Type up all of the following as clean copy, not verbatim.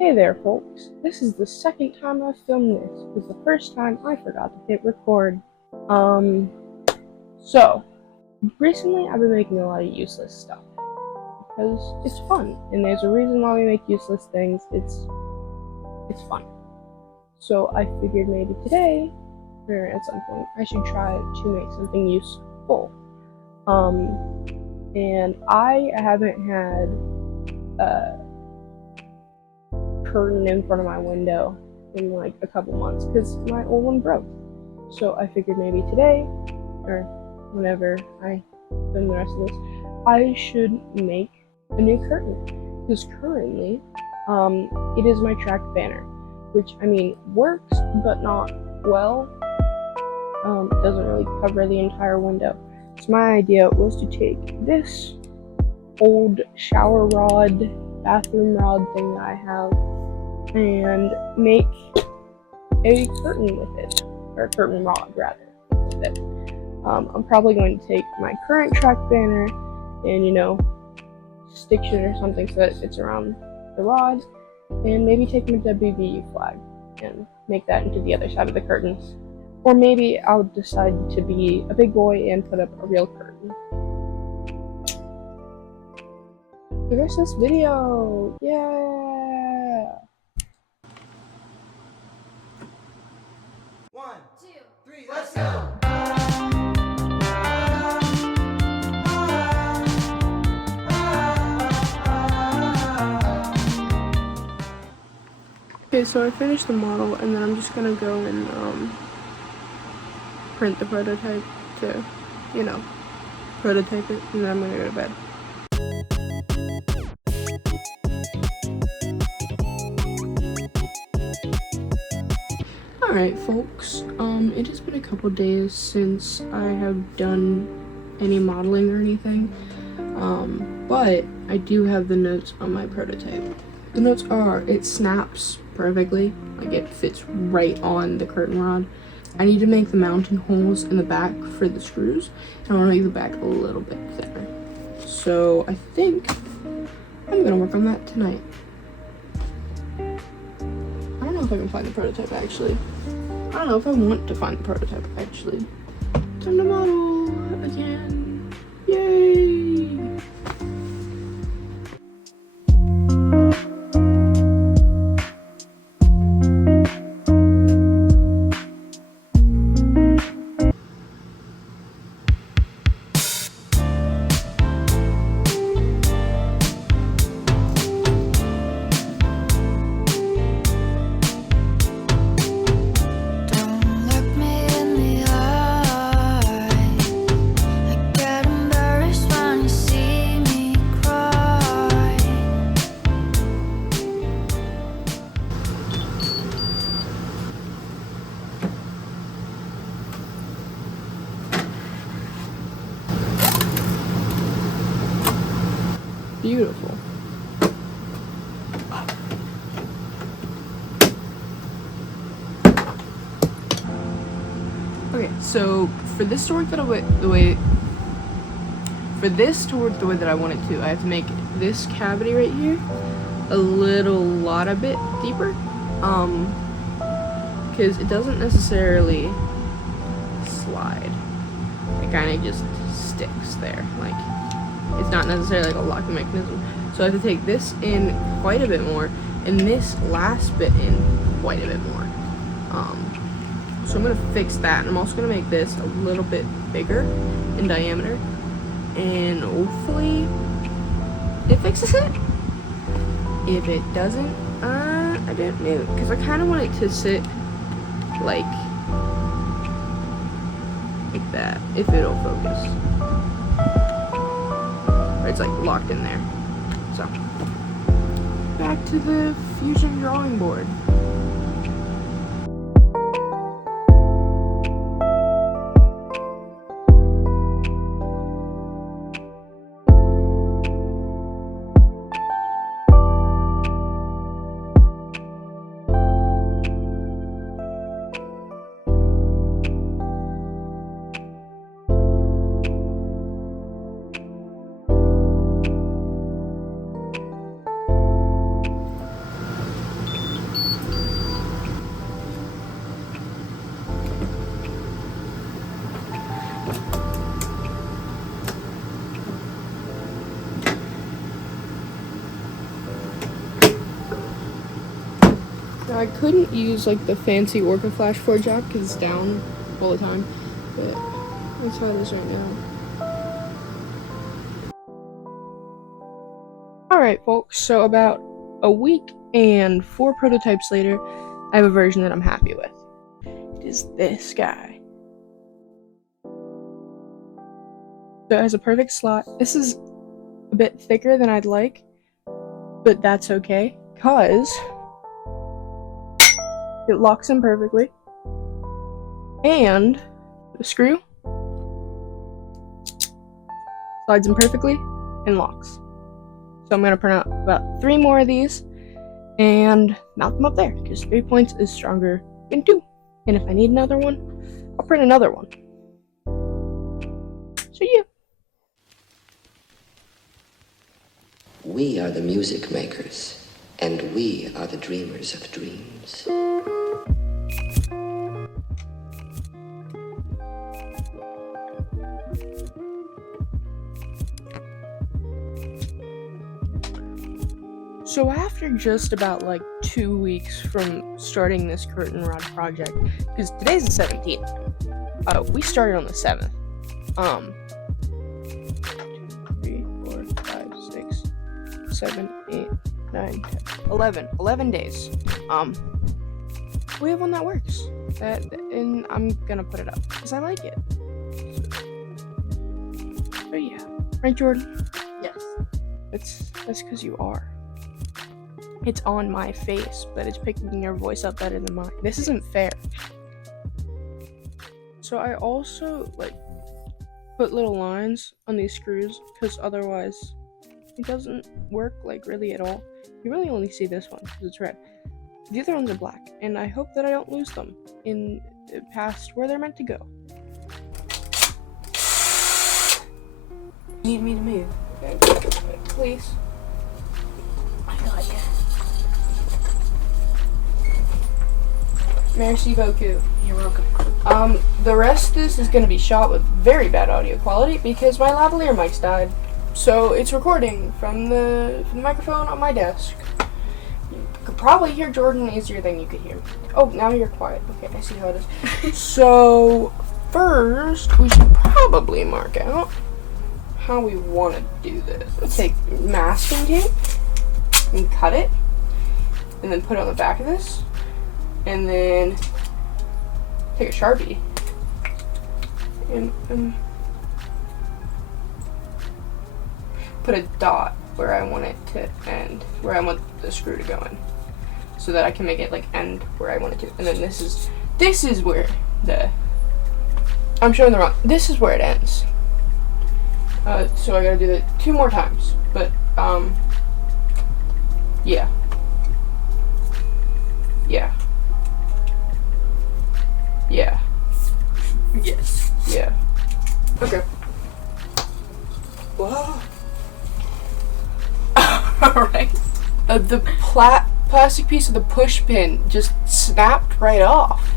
Hey there, folks. This is the second time I've filmed this, because the first time I forgot to hit record. So, recently I've been making a lot of useless stuff, because it's fun, and there's a reason why we make useless things. It's fun. So I figured maybe today, or at some point, I should try to make something useful. And I haven't had a curtain in front of my window in like a couple months because my old one broke. So I figured maybe today, or whenever I film the rest of this, I should make a new curtain. Because currently, it is my track banner, which I mean works, but not well. Doesn't really cover the entire window. So my idea was to take this old shower rod, bathroom rod thing that I have, and make a curtain with it, or a curtain rod rather, with it. I'm probably going to take my current track banner and, stitch it or something so that it fits around the rod, and maybe take my WVU flag and make that into the other side of the curtain. Or maybe I'll decide to be a big boy and put up a real curtain. So there's this video! Yeah! 1, 2, 3, let's go! Okay, so I finished the model, and then I'm just gonna go and print the prototype to, prototype it, and then I'm gonna go to bed. Alright, folks, it has been a couple days since I have done any modeling or anything, but I do have the notes on my prototype. The notes are, it snaps perfectly, like it fits right on the curtain rod. I need to make the mounting holes in the back for the screws, and I want to make the back a little bit thinner. So I think I'm gonna work on that tonight. I don't know if I can find the prototype actually. I don't know if I want to find the prototype actually. Time to model again. Yay! Beautiful. Okay, so for this to work the way that I want it to, I have to make this cavity right here a lot a bit deeper, because it doesn't necessarily slide. It kind of just sticks there, like it's not necessarily like a locking mechanism. So I have to take this in quite a bit more, and this last bit in quite a bit more. So I'm gonna fix that, and I'm also gonna make this a little bit bigger in diameter, and hopefully it fixes it. If it doesn't, I don't know, because I kind of want it to sit like that, if it'll focus. It's like locked in there. So back to the Fusion drawing board. Now, I couldn't use like the fancy Orca Flash 4 jack because it's down all the time, but let's try this right now. Alright folks, so about a week and 4 prototypes later, I have a version that I'm happy with. It is this guy. So it has a perfect slot. This is a bit thicker than I'd like, but that's okay, because it locks in perfectly. And the screw slides in perfectly and locks. So I'm going to print out about 3 more of these and mount them up there, because 3 points is stronger than 2. And if I need another one, I'll print another one. So yeah. We are the music makers, and we are the dreamers of dreams. So after just about like 2 weeks from starting this curtain rod project, because today's the 17th, we started on the 7th. 3, 4, 5, 6, 7, 8, 9, 10, 11 days. We have one that works, and I'm gonna put it up because I like it. So yeah, right, Jordan? Yes. That's because you are. It's on my face, but it's picking your voice up better than mine. This isn't fair. So I also put little lines on these screws because otherwise it doesn't work really at all. You really only see this one because it's red. The other ones are black, and I hope that I don't lose them in past where they're meant to go. Need me to move? Okay, please. I got you. Merci beaucoup. You're welcome. The rest of this is going to be shot with very bad audio quality because my lavalier mics died. So it's recording from the microphone on my desk. You could probably hear Jordan easier than you could hear me. Oh, now you're quiet. Okay, I see how it is. So first, we should probably mark out how we want to do this. Let's take masking tape and cut it, and then put it on the back of this. And then take a Sharpie and put a dot where I want it to end, where I want the screw to go in, so that I can make it end where I want it to. And then this is where I'm showing the wrong. This is where it ends. So I gotta do that 2 more times, but yeah. Yeah. Yeah. Yes. Yeah. Okay. Whoa. Alright. The plastic piece of the push pin just snapped right off.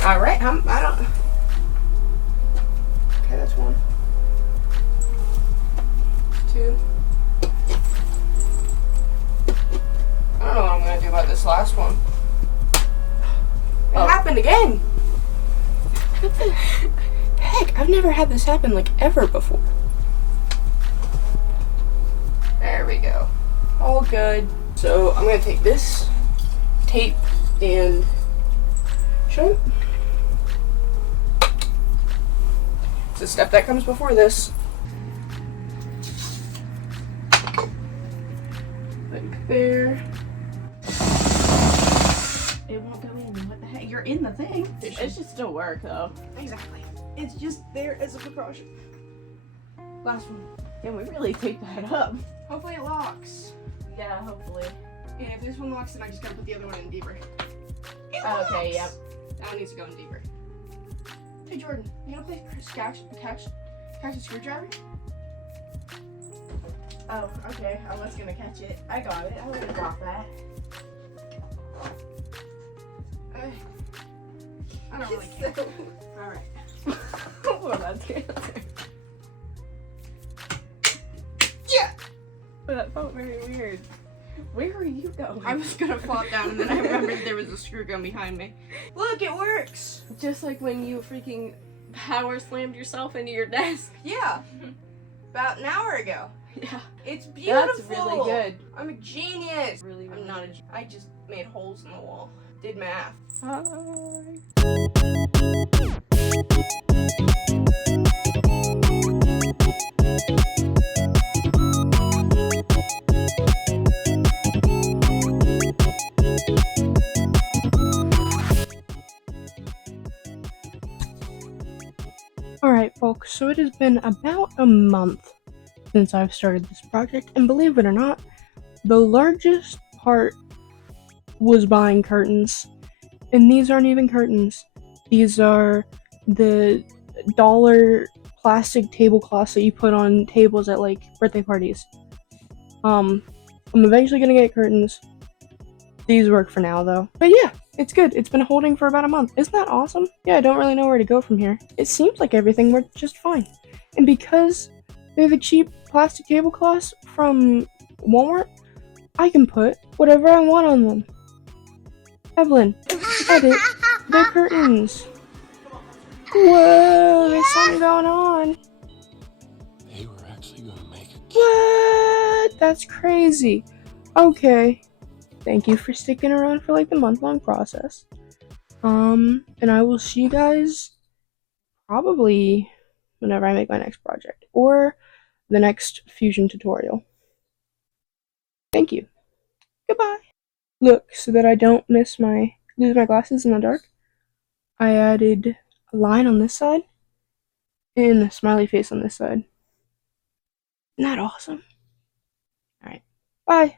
Alright, I don't... Okay, that's 1. 2. I don't know what I'm gonna do about this last one. It happened again! What the heck? I've never had this happen ever before. There we go. All good. So I'm gonna take this tape and show it. It's the step that comes before this. There. It won't go in. What the heck? You're in the thing. It should still work though. Exactly. It's just there as a precaution. Last one. Yeah, we really taped that up. Hopefully it locks. Yeah, hopefully. And if this one locks, then I just gotta put the other one in deeper. It Okay, locks! yep. That one needs to go in deeper. Hey Jordan, you wanna play catch a screwdriver? Oh, okay. I was gonna catch it. I got it. I would have got that. I don't really care. Alright. Well, that's good. Yeah! But that felt very weird. Where are you going? I was gonna flop down and then I remembered there was a screw gun behind me. Look, it works! Just like when you freaking power slammed yourself into your desk. Yeah. About an hour ago. Yeah. It's beautiful! That's really good. I'm a genius! Really, I'm not a genius. I just made holes in the wall. Did math. Hi. Alright, folks, so it has been about a month since I've started this project, and believe it or not, the largest part was buying curtains. And these aren't even curtains. These are the dollar plastic tablecloths that you put on tables at like birthday parties. I'm eventually gonna get curtains. These work for now though. But yeah, it's good. It's been holding for about a month. Isn't that awesome? Yeah, I don't really know where to go from here. It seems like everything worked just fine. And because they're the cheap plastic tablecloths from Walmart, I can put whatever I want on them. Evelyn, edit the curtains. Whoa, there's something going on. They were actually gonna make a kid. What? That's crazy. Okay. Thank you for sticking around for like the month-long process. And I will see you guys probably whenever I make my next project or the next Fusion tutorial. Thank you. Goodbye. Look, so that I don't lose my glasses in the dark, I added a line on this side and a smiley face on this side. Isn't that awesome? Alright, bye.